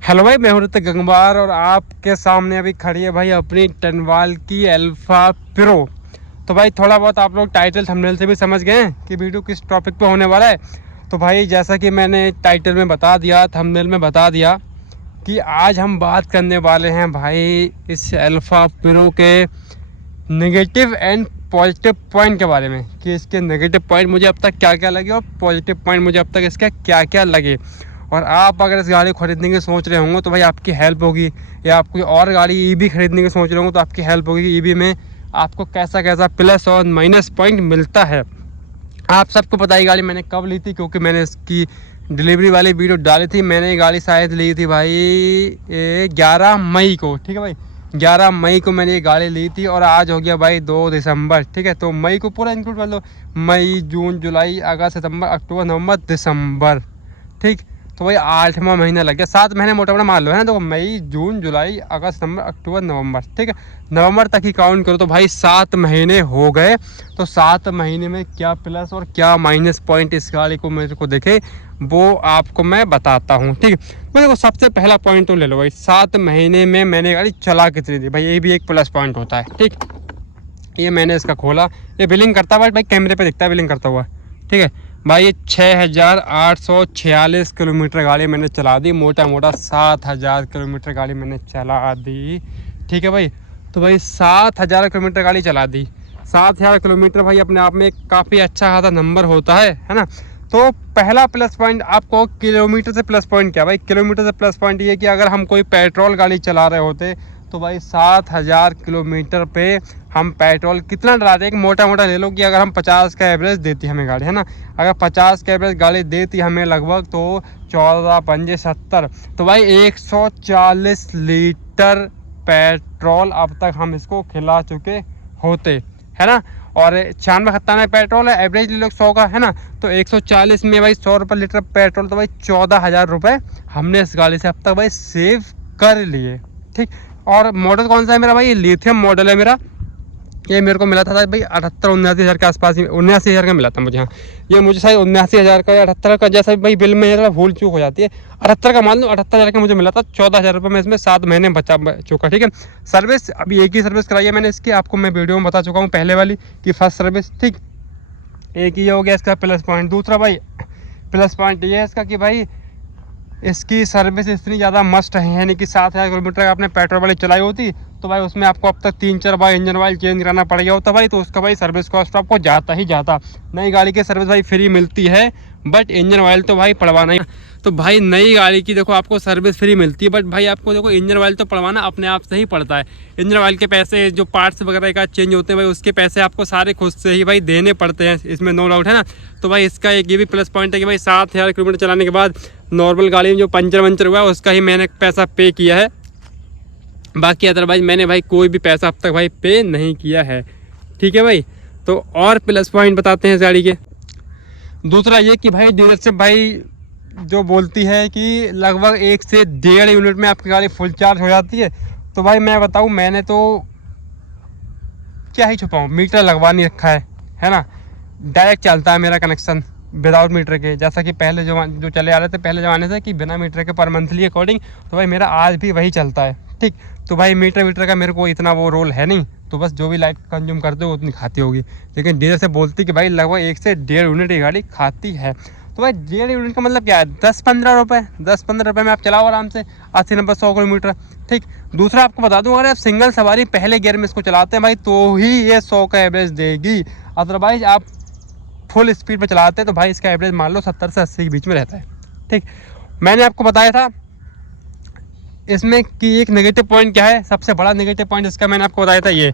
Hello भाई, मैं हूं ऋतिक गंगवार और आपके सामने अभी खड़ी है भाई अपनी टनवाल की अल्फा प्रो। तो भाई थोड़ा बहुत आप लोग टाइटल थंबनेल से भी समझ गए हैं कि वीडियो किस टॉपिक पे होने वाला है। तो भाई जैसा कि मैंने टाइटल में बता दिया, थंबनेल में बता दिया कि आज हम बात करने वाले हैं भाई इस अल्फा प्रो के नेगेटिव एंड पॉजिटिव पॉइंट के बारे में, कि इसके नेगेटिव पॉइंट मुझे अब तक क्या क्या लगे और पॉजिटिव पॉइंट मुझे अब तक इसका क्या क्या लगे। और आप अगर इस गाड़ी को ख़रीदने की सोच रहे होंगे तो भाई आपकी हेल्प होगी, या आप कोई और गाड़ी ईवी खरीदने की सोच रहे होंगे तो आपकी हेल्प होगी कि ईवी में आपको कैसा कैसा प्लस और माइनस पॉइंट मिलता है। आप सबको पता है गाड़ी मैंने कब ली थी, क्योंकि मैंने इसकी डिलीवरी वाली वीडियो डाली थी। मैंने ये गाड़ी शायद ली थी भाई 11 मई को, ठीक है भाई 11 मई को मैंने ये गाड़ी ली थी और आज हो गया भाई 2 दिसंबर, ठीक है। तो मई को पूरा इंक्लूड कर लो, मई जून जुलाई अगस्त सितंबर अक्टूबर नवंबर दिसंबर, ठीक। तो भाई 8वां महीना लग गया, 7 महीने मोटा मोटा मान लो है ना। तो मई जून जुलाई अगस्त सितंबर अक्टूबर नवंबर, ठीक है, नवंबर तक ही काउंट करो तो भाई 7 महीने हो गए। तो 7 महीने में क्या प्लस और क्या माइनस पॉइंट इस गाड़ी को मेरे को देखे वो आपको मैं बताता हूँ, ठीक है। मैं देखो सबसे पहला पॉइंट तो ले लो भाई, 7 महीने में मैंने गाड़ी चला कितनी थी भाई, ये भी एक प्लस पॉइंट होता है, ठीक। ये मैंने इसका खोला, ये बिलिंग करता हुआ भाई कैमरे पे दिखता है बिलिंग करता हुआ, ठीक है भाई। ये 6846 किलोमीटर गाड़ी मैंने चला दी, मोटा मोटा 7000 किलोमीटर गाड़ी मैंने चला दी, ठीक है भाई। तो भाई 7000 किलोमीटर गाड़ी चला दी, 7000 किलोमीटर भाई अपने आप में काफ़ी अच्छा खासा नंबर होता है ना। तो पहला प्लस पॉइंट आपको किलोमीटर से प्लस पॉइंट क्या भाई, किलोमीटर से प्लस पॉइंट ये कि अगर हम कोई पेट्रोल गाड़ी चला रहे होते तो भाई 7000 किलोमीटर पे हम पेट्रोल कितना डलाते, एक मोटा मोटा ले लो कि अगर हम 50 का एवरेज देती हमें गाड़ी, है ना, अगर 50 का एवरेज गाड़ी देती हमें लगभग तो 14 पंजे 70, तो भाई 140 लीटर पेट्रोल अब तक हम इसको खिला चुके होते, है ना। और 96-97 पेट्रोल है, एवरेज ले लो 100 का, है ना। तो 140 में भाई 100 रुपये लीटर पेट्रोल, तो भाई 14,000 रुपये हमने इस गाड़ी से अब तक भाई सेव कर लिए, ठीक। और मॉडल कौन सा है मेरा भाई, ये लिथियम मॉडल है मेरा। ये मेरे को मिला था भाई 78-79 हज़ार के आसपास, 79 हज़ार का मिला था मुझे। हाँ, ये मुझे शायद 79 हज़ार का या 78 का, जैसा भाई बिल में जरा भूल चूक हो जाती है, 78 का मान लो, 78,000 का मुझे मिला था। 14,000 रुपये में इसमें 7 महीने बचा चुका, ठीक है। सर्विस अभी एक ही सर्विस कराई है मैंने इसकी, आपको मैं वीडियो में बता चुका हूँ पहले वाली की फर्स्ट सर्विस, ठीक। एक ही हो गया इसका प्लस पॉइंट। दूसरा भाई प्लस पॉइंट ये है इसका कि भाई इसकी सर्विस इतनी ज़्यादा मस्ट है, यानी कि 7000 किलोमीटर का आपने पेट्रोल वाली चलाई होती तो भाई उसमें आपको अब तक 3-4 बार इंजन ऑयल चेंज कराना पड़ गया होता भाई, तो उसका भाई सर्विस कॉस्ट आपको जाता ही जाता। नई गाड़ी की सर्विस भाई फ्री मिलती है, बट इंजन ऑयल तो भाई पड़वाना ही। तो भाई नई गाड़ी की देखो आपको सर्विस फ्री मिलती है, बट भाई आपको देखो इंजन ऑयल तो पड़वाना अपने आप से ही पड़ता है। इंजन ऑयल के पैसे जो पार्ट्स वगैरह का चेंज होते हैं भाई, उसके पैसे आपको सारे खुद से ही भाई देने पड़ते हैं, इसमें नो डाउट, है ना। तो भाई इसका एक ये भी प्लस पॉइंट है कि भाई 7000 किलोमीटर चलाने के बाद नॉर्मल गाड़ी में जो पंचर वंचर हुआ है उसका ही मैंने पैसा पे किया है, बाकी अदरवाइज मैंने भाई कोई भी पैसा अब तक भाई पे नहीं किया है, ठीक है भाई। तो और प्लस पॉइंट बताते हैं इस गाड़ी के। दूसरा ये कि भाई डीलरशिप भाई जो बोलती है कि लगभग 1 से 1.5 यूनिट में आपकी गाड़ी फुल चार्ज हो जाती है। तो भाई मैं बताऊं, मैंने तो क्या ही छुपाऊं, मीटर लगवा नहीं रखा है ना। डायरेक्ट चलता है मेरा कनेक्शन विदाउट मीटर के, जैसा कि पहले जो चले आ रहे थे पहले ज़माने से कि बिना मीटर के पर मंथली अकॉर्डिंग, तो भाई मेरा आज भी वही चलता है, ठीक। तो भाई मीटर का मेरे को इतना वो रोल है नहीं, तो बस जो भी लाइट कंज्यूम करते हो उतनी खाती होगी, लेकिन डीलर से बोलती कि भाई लगभग 1 से 1.5 यूनिट ये गाड़ी खाती है। तो भाई 1.5 यूनिट का मतलब क्या है, 10-15 रुपये, 10-15 रुपये में आप चलाओ आराम से 80-90-100 किलोमीटर, ठीक। दूसरा आपको बता दूं, अगर आप सिंगल सवारी पहले गियर में इसको चलाते हैं भाई तो ही ये 100 का एवरेज देगी, अदरवाइज आप फुल स्पीड पर चलाते हैं तो भाई इसका एवरेज मान लो 70 से 80 के बीच में रहता है, ठीक। मैंने आपको बताया था इसमें कि एक नेगेटिव पॉइंट क्या है, सबसे बड़ा नेगेटिव पॉइंट इसका मैंने आपको बताया था ये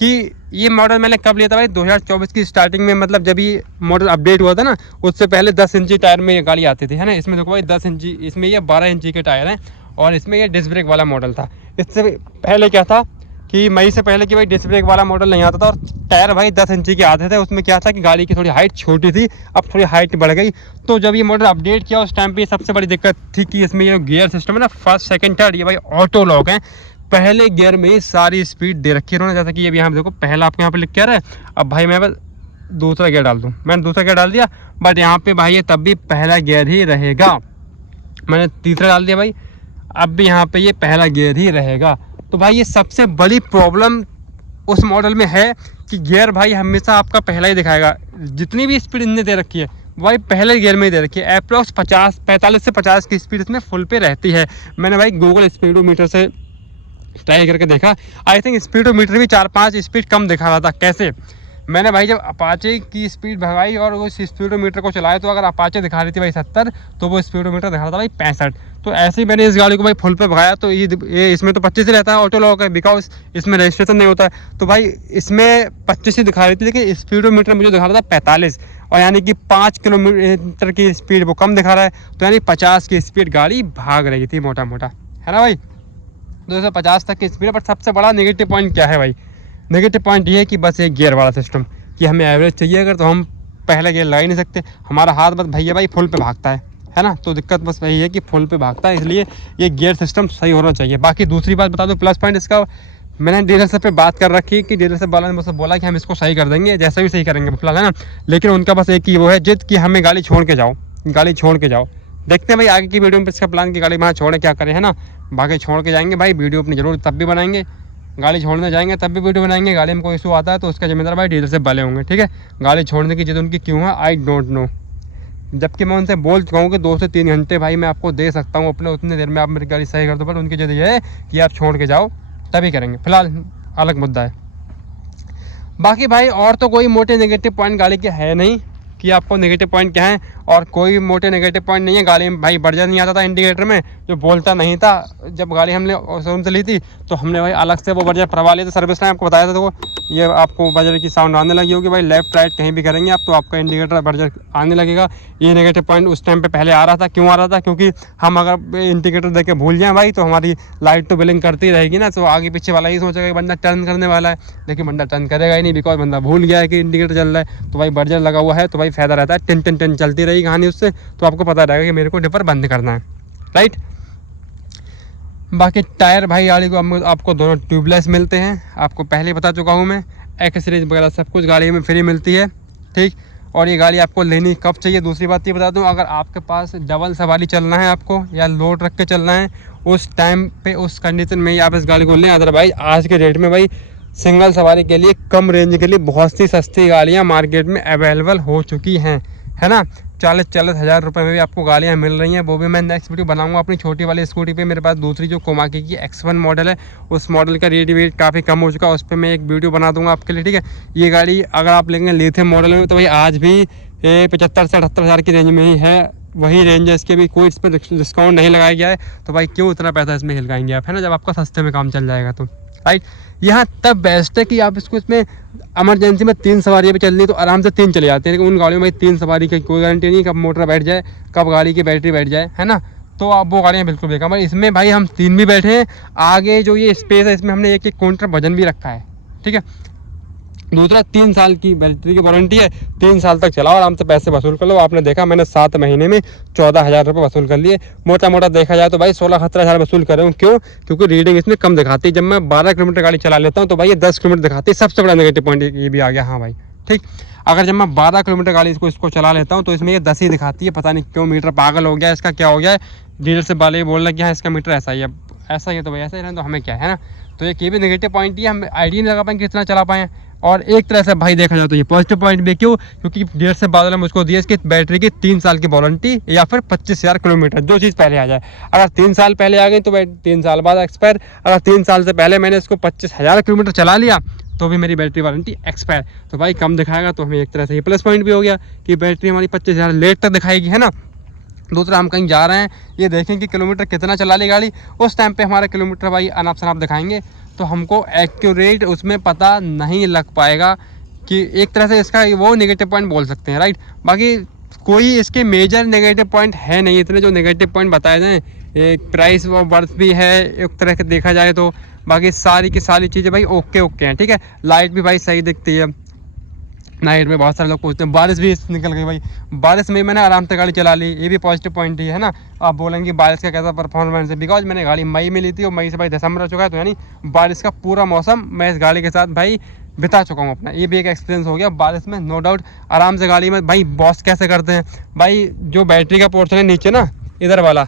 कि ये मॉडल मैंने कब लिया था भाई, 2024 की स्टार्टिंग में, मतलब जब ये मॉडल अपडेट हुआ था ना, उससे पहले 10 इंची टायर में ये गाड़ी आती थी, है ना। इसमें देखो भाई 10 इंची, इसमें ये 12 इंची के टायर हैं और इसमें ये डिस्क ब्रेक वाला मॉडल था। इससे पहले क्या था कि मई से पहले कि भाई डिस्क ब्रेक वाला मॉडल नहीं आता था और टायर भाई 10 इंची के आते थे। उसमें क्या था कि गाड़ी की थोड़ी हाइट छोटी थी, अब थोड़ी हाइट बढ़ गई। तो जब ये मॉडल अपडेट किया उस टाइम पे सबसे बड़ी दिक्कत थी कि इसमें ये गियर सिस्टम है ना, फर्स्ट सेकंड थर्ड, ये भाई ऑटो लॉक है। पहले गियर में ही सारी स्पीड दे रखी है उन्होंने, जैसा कि अभी यहाँ देखो पहला आपके यहाँ पे लिख के आ रहा है। अब भाई मैं बस दूसरा गियर डाल दूँ, मैंने दूसरा गियर डाल दिया, बट यहाँ पे भाई ये तब भी पहला गियर ही रहेगा। मैंने तीसरा डाल दिया भाई, अब भी यहाँ पे ये पहला गियर ही रहेगा। तो भाई ये सबसे बड़ी प्रॉब्लम उस मॉडल में है कि गियर भाई हमेशा आपका पहला ही दिखाएगा। जितनी भी स्पीड इनने दे रखी है भाई पहले गियर में ही दे रखी है। अप्रॉक्स 45 से 50 की स्पीड इसमें फुल पे रहती है। मैंने भाई गूगल स्पीडोमीटर से ट्राई करके देखा, आई थिंक स्पीडोमीटर भी 4-5 स्पीड कम दिखा रहा था। कैसे? मैंने भाई जब अपाचे की स्पीड भगाई और वो स्पीडोमीटर को चलाया, तो अगर अपाचे दिखा रही थी भाई 70, तो वो स्पीडोमीटर दिखा रहा था भाई 65। तो ऐसे ही मैंने इस गाड़ी को भाई फुल पे भगाया, तो ये इसमें तो 25 ही रहता है ऑटो लॉक है, बिकॉज इसमें रजिस्ट्रेशन नहीं होता है। तो भाई इसमें 25 ही दिखा रही थी, लेकिन स्पीडोमीटर मुझे दिखा रहा था 45, और यानी कि 5 किलोमीटर की स्पीड वो कम दिखा रहा है। तो यानी 50 की स्पीड गाड़ी भाग रही थी मोटा मोटा, है ना भाई। 250 तक की स्पीड। बट सबसे बड़ा नेगेटिव पॉइंट क्या है भाई? नेगेटिव पॉइंट ये है कि बस एक गियर वाला सिस्टम, कि हमें एवरेज चाहिए अगर, तो हम पहले गियर लगा ही नहीं सकते। हमारा हाथ बस भैया भाई फुल पे भागता है ना। तो दिक्कत बस वही है कि फुल पे भागता है, इसलिए ये गियर सिस्टम सही होना चाहिए। बाकी दूसरी बात बता दो, प्लस पॉइंट इसका, मैंने डीलरशिप पे बात कर रखी है कि डीलरशिप वाला ने मुझसे बोला कि हम इसको सही कर देंगे, जैसे भी सही करेंगे फिलहाल, है ना। लेकिन उनका बस एक ही वो है जिद कि हमें गाड़ी छोड़ के जाओ, गाड़ी छोड़ के जाओ। देखते हैं भाई आगे की वीडियो में इसका प्लान की गाड़ी वहाँ छोड़े क्या करें, है ना। बाकी छोड़ के जाएंगे भाई, वीडियो अपनी जरूर तब भी बनाएंगे, गाड़ी छोड़ने जाएंगे तब भी वीडियो बनाएंगे। गाड़ी में कोई इशू आता है तो उसका जिम्मेदार भाई डीलरशिप वाले होंगे, ठीक है। गाड़ी छोड़ने की जिद उनकी क्यों है, आई डोंट नो। जबकि मैं उनसे बोल चुका हूँ कि 2 से 3 घंटे भाई मैं आपको दे सकता हूँ अपने, उतने देर में आप मेरी गाड़ी सही कर दो। बट उनकी जिद ये है कि आप छोड़ के जाओ, तभी करेंगे। फिलहाल अलग मुद्दा है। बाकी भाई और तो कोई मोटे नेगेटिव पॉइंट गाड़ी के है नहीं कि आपको नेगेटिव पॉइंट क्या है, और कोई मोटे नेगेटिव पॉइंट नहीं है। गाड़ी में भाई बर्जर नहीं आता था इंडिकेटर में, जो बोलता नहीं था। जब गाड़ी हमने शोरूम से ली थी तो हमने भाई अलग से वो बर्जर भरवा लिया था सर्विस टाइम, आपको बताया था। तो ये आपको बर्जर की साउंड आने लगी होगी भाई, लेफ्ट राइट कहीं भी करेंगे आप तो आपका इंडिकेटर बर्जर आने लगेगा। ये नेगेटिव पॉइंट उस टाइम पे पहले आ रहा था। क्यों आ रहा था? क्योंकि हम अगर इंडिकेटर देके भूल जाएँ भाई, तो हमारी लाइट तो बिलिंग करती रहेगी ना। तो आगे पीछे वाला ही सोचेगा कि बंदा टर्न करने वाला है, लेकिन बंदा टर्न करेगा ही नहीं, बिकॉज बंदा भूल गया है कि इंडिकेटर चल रहा है। तो भाई बर्जर लगा हुआ है तो भाई फायदा रहता है, टिन टिन टिन चलती रहेगी कहानी उससे, तो आपको पता रहेगा कि मेरे को डिपर बंद करना है, राइट। बाकी टायर भाई गाड़ी को आपको दोनों ट्यूबलेस मिलते हैं, आपको पहले बता चुका हूँ मैं। एक्सेसरीज वगैरह सब कुछ गाड़ी में फ्री मिलती है, ठीक। और ये गाड़ी आपको लेनी कब चाहिए, दूसरी बात ये बता दूँ, अगर आपके पास डबल सवारी चलना है आपको, या लोड रख के चलना है, उस टाइम पे उस कंडीशन में ही आप इस गाड़ी को लें। अदरवाइज आज के डेट में भाई सिंगल सवारी के लिए कम रेंज के लिए बहुत सी सस्ती गाड़ियाँ मार्केट में अवेलेबल हो चुकी हैं, है ना। 40-40 हज़ार रुपये में भी आपको गाड़ियाँ मिल रही हैं। वो भी मैं नेक्स्ट वीडियो बनाऊंगा अपनी छोटी वाली स्कूटी पे। मेरे पास दूसरी जो कोमाकी की X1 मॉडल है, उस मॉडल का रेट वेट काफ़ी कम हो चुका है, उस पर मैं एक वीडियो बना दूंगा आपके लिए, ठीक है। ये गाड़ी अगर आप लेंगे लिथियम मॉडल में, तो भाई आज भी 75 से 78 हज़ार की रेंज में ही है, वही रेंज है इसके भी, कोई इस पर डिस्काउंट नहीं लगाया गया है। तो भाई क्यों इतना पैसा इसमें हिलकाएंगे आप, है ना, जब आपका सस्ते में काम चल जाएगा तो, राइट। यहाँ तब बेस्ट है कि आप इसको इसमें इमरजेंसी में 3 सवारियाँ भी चलनी तो आराम से 3 चले जाते हैं। लेकिन उन गाड़ियों में 3 सवारी की कोई गारंटी नहीं, कब मोटर बैठ जाए, कब गाड़ी की बैटरी बैठ जाए, है ना। तो आप वो गाड़ियाँ बिल्कुल बेकार। भाई इसमें भाई हम 3 भी बैठे हैं, आगे जो ये स्पेस है इसमें हमने एक काउंटर वजन भी रखा है, ठीक है। दूसरा 3 साल की बैटरी की वारंटी है, 3 साल तक चलाओ, आराम से पैसे वसूल कर लो। आपने देखा मैंने 7 महीने में 14,000 रुपये वसूल कर लिए। मोटा मोटा देखा जाए तो भाई 16-17 हज़ार वसूल कर रहा हूँ। क्यों? क्योंकि रीडिंग इसमें कम दिखाती है। जब मैं 12 किलोमीटर गाड़ी चला लेता हूँ तो भाई ये 10 किलोमीटर दिखाती है। सबसे बड़ा नेगेटिव पॉइंट ये भी आ गया, हाँ भाई, ठीक। अगर जब मैं 12 किलोमीटर गाड़ी इसको चला लेता हूँ तो इसमें ये 10 ही दिखाती है। पता नहीं क्यों, मीटर पागल हो गया, इसका क्या हो गया है। डीलर से वाले बोल रहे हैं कि हाँ इसका मीटर ऐसा ही है, ऐसा ही है, तो भाई ऐसा ही रहना, तो हमें क्या है ना। तो ये भी नेगेटिव पॉइंट ही, हम आइडिया नहीं लगा पाएंगे कितना चला पाएँ। और एक तरह से भाई देखा जाए तो ये पॉजिटिव पॉइंट भी। क्यों? क्योंकि डीलर से बादल ने मुझको दिया इसकी बैटरी की 3 साल की वारंटी, या फिर 25,000 किलोमीटर, जो चीज़ पहले आ जाए। अगर 3 साल पहले आ गई तो 3 साल बाद एक्सपायर। अगर 3 साल से पहले मैंने इसको 25,000 किलोमीटर चला लिया तो भी मेरी बैटरी वारंटी एक्सपायर। तो भाई कम दिखाएगा तो हमें एक तरह से ये प्लस पॉइंट भी हो गया कि बैटरी हमारी 25,000 लेट तक दिखाएगी, है ना। दूसरा, हम कहीं जा रहे हैं, ये देखें कि किलोमीटर कितना चला ली गाड़ी, उस टाइम पे हमारा किलोमीटर भाई अनाप शनाप दिखाएंगे, तो हमको एक्यूरेट उसमें पता नहीं लग पाएगा। कि एक तरह से इसका वो नेगेटिव पॉइंट बोल सकते हैं, राइट। बाकी कोई इसके मेजर नेगेटिव पॉइंट है नहीं, इतने जो नेगेटिव पॉइंट बताए जाएँ। एक प्राइस और वर्थ भी है एक तरह से देखा जाए तो। बाकी सारी की सारी चीज़ें भाई ओके हैं, ठीक है। लाइट भी भाई सही दिखती है। नाइट में बहुत सारे लोग पूछते हैं, बारिश भी निकल गई भाई, बारिश में मैंने आराम से गाड़ी चला ली, ये भी पॉजिटिव पॉइंट ही है ना। आप बोलेंगे बारिश का कैसा परफॉर्मेंस है, बिकॉज मैंने गाड़ी मई में ली थी और मई से भाई दिसंबर हो चुका है, तो यानी बारिश का पूरा मौसम मैं इस गाड़ी के साथ भाई बिता चुका हूँ अपना। ये भी एक एक्सपीरियंस हो गया बारिश में, नो डाउट। आराम से गाड़ी में भाई बॉस कैसे करते हैं भाई, जो बैटरी का पोर्शन है नीचे ना, इधर वाला,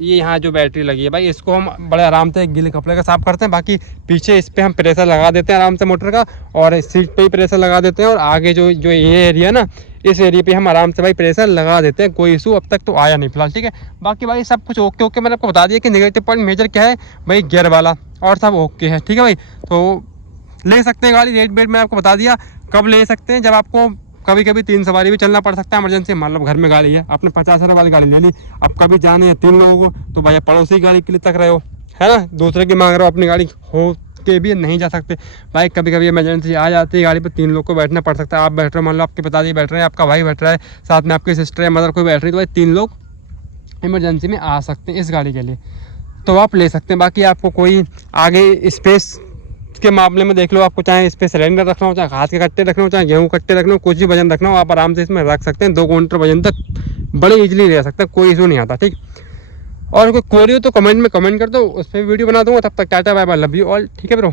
ये यहाँ जो बैटरी लगी है भाई, इसको हम बड़े आराम से गीले कपड़े का साफ करते हैं। बाकी पीछे इस पर हम प्रेशर लगा देते हैं आराम से मोटर का, और सीट पे ही प्रेशर लगा देते हैं। और आगे जो जो ये एरिया ना, इस एरिया पे हम आराम से भाई प्रेशर लगा देते हैं। कोई इशू अब तक तो आया नहीं फिलहाल, ठीक है। बाकी भाई सब कुछ ओके ओके। मैंने आपको बता दिया कि नेगेटिव पॉइंट मेजर क्या है भाई, गियर वाला, और सब ओके है, ठीक है भाई। तो ले सकते हैं गाड़ी, रेट वेट मैं आपको बता दिया। कब ले सकते हैं, जब आपको कभी कभी 3 सवारी भी चलना पड़ सकता है इमरजेंसी, मतलब घर में गाड़ी है, आपने 50,000 वाली गाड़ी ले ली, अब कभी जाने हैं 3 लोगों को, तो भाई पड़ोसी की गाड़ी के लिए तक रहे हो, है ना, दूसरे की मांग रहे हो, अपनी गाड़ी हो के भी नहीं जा सकते भाई। कभी कभी इमरजेंसी आ जाती है, गाड़ी पे 3 लोग को बैठना पड़ सकता है। आप बैठ रहे हो, मान लो आपके पिताजी बैठ रहे हैं, आपका भाई बैठ रहा है, साथ में आपकी सिस्टर है, मदर कोई बैठ रही है, तो भाई 3 लोग इमरजेंसी में आ सकते हैं इस गाड़ी के लिए, तो आप ले सकते हैं। बाकी आपको कोई आगे स्पेस के मामले में देख लो, आपको चाहे इस पे सिलेंडर रखना हो, चाहे घास के कट्टे रखना हो, चाहे गेहूँ कट्टे रखना हो, कुछ भी वजन रखना हो, आप आराम से इसमें रख सकते हैं। 2 क्विंटल वजन तक बड़े इजीली ले सकते हैं, कोई इशू नहीं आता, ठीक। और कोई क्वेरी हो तो कमेंट में कमेंट कर दो, उस पर वीडियो बना दूंगा। तब तक tata bye bye, love you all, ठीक है ब्रो।